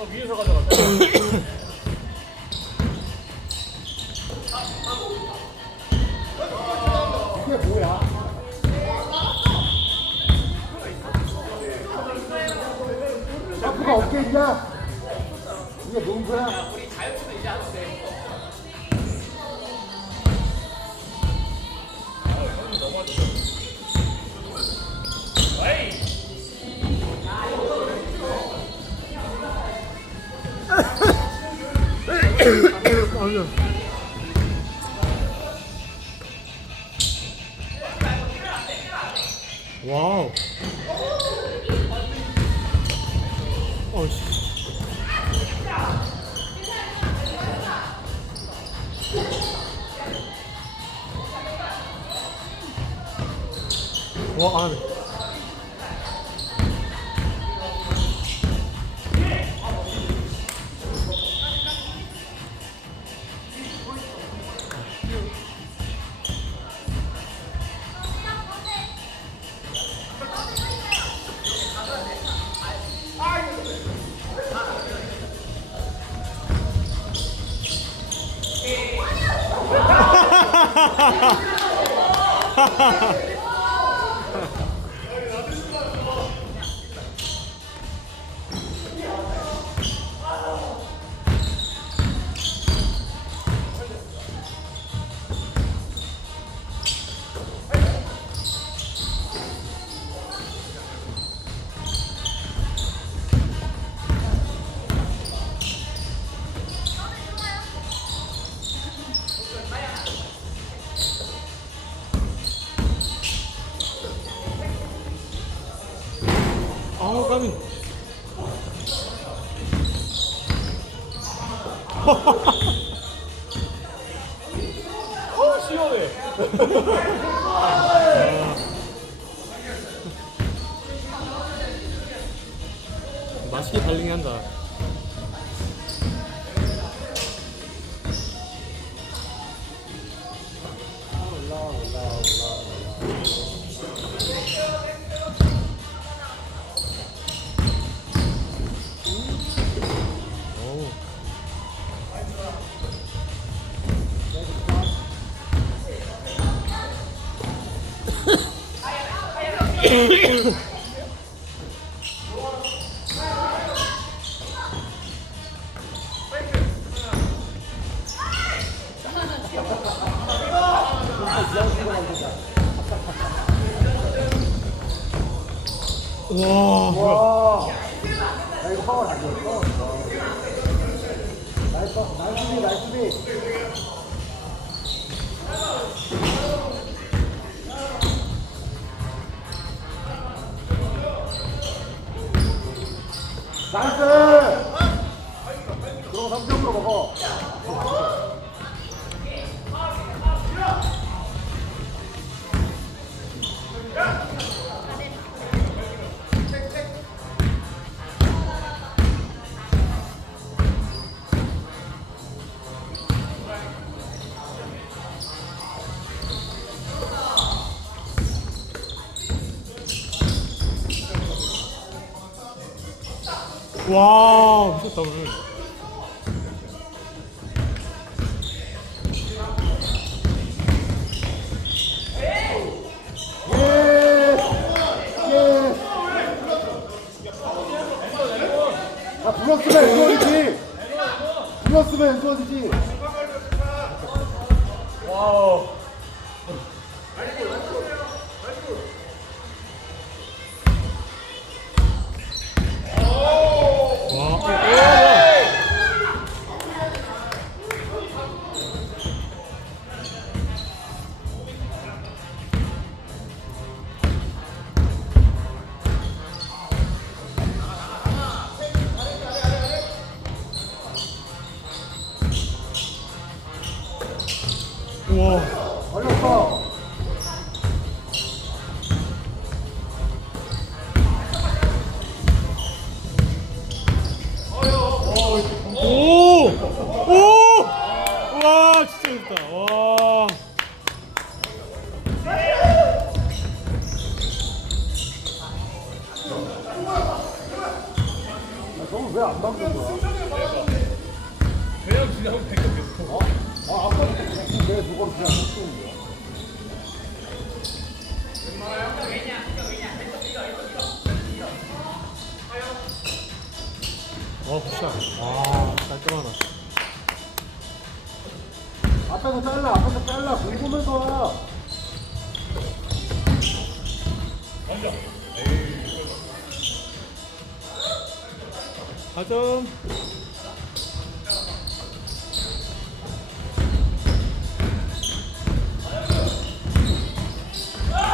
위에서 가져갔다. 이게 뭐야? 자꾸가 어깨 있냐? 이게 농구야? 우리 다이어트도 이제 하는데. 형님 넘어졌어. 에이. 아니야. 와우. 어씨. 와, 안. 아우 까미. 시원해. 맛있게 달리게 한다. 어우. 와, 뭐야. 와. 야, 이거 파워 아니었어? 나이스 비. 나이스! 그럼 3점으로 먹어. 와, 미쳤다 오늘. 아, 불었으면 엔드원이지. 불었으면 엔드원이지. 와우. 와. 걸렸어. 오! 오! 와, 진짜 좋다. 와. 아, 형은 왜 안 막는 거야? 그냥 그냥 백격했어. 아, 아까부터 왜 누가 그냥 못 쏘는 거야? 굿샷. 와, 깔끔하다. 앞에서 잘라. 공 보면서 와. 가점.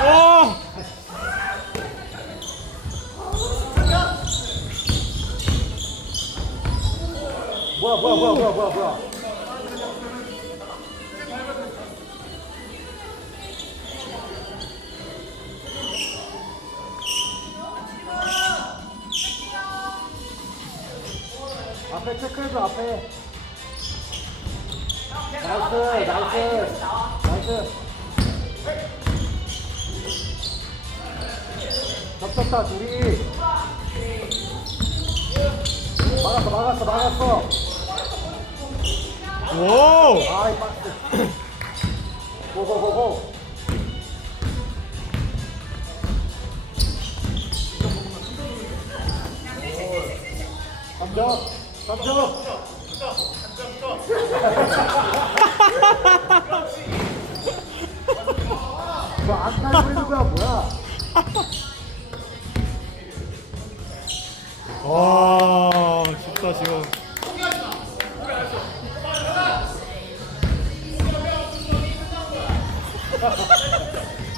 와! 뭐야. 앞에 체크해줘, 앞에. 나이스. 겹쳤다, 둘이. 막았어. 오! 아이, 박스. 고고고고. 삼점. 뭐 안탈 부리는 거야, 뭐야? 와, 진짜 지금.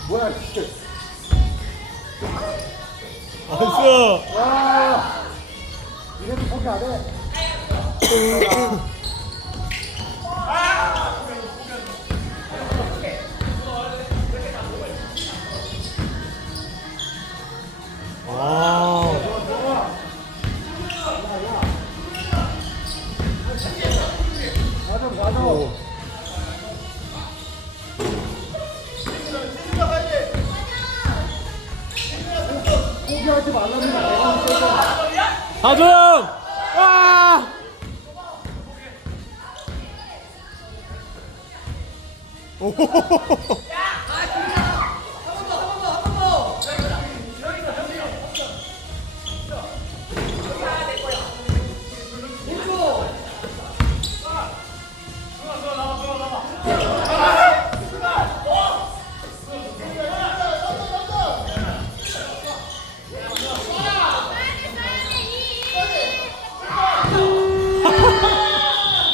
뭐야, 진짜. 나이스! 와, 이래도 포기 안 해. 와. 맞아. 오. 포기하지 말라니까. 4점! 와! 오!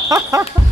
하하하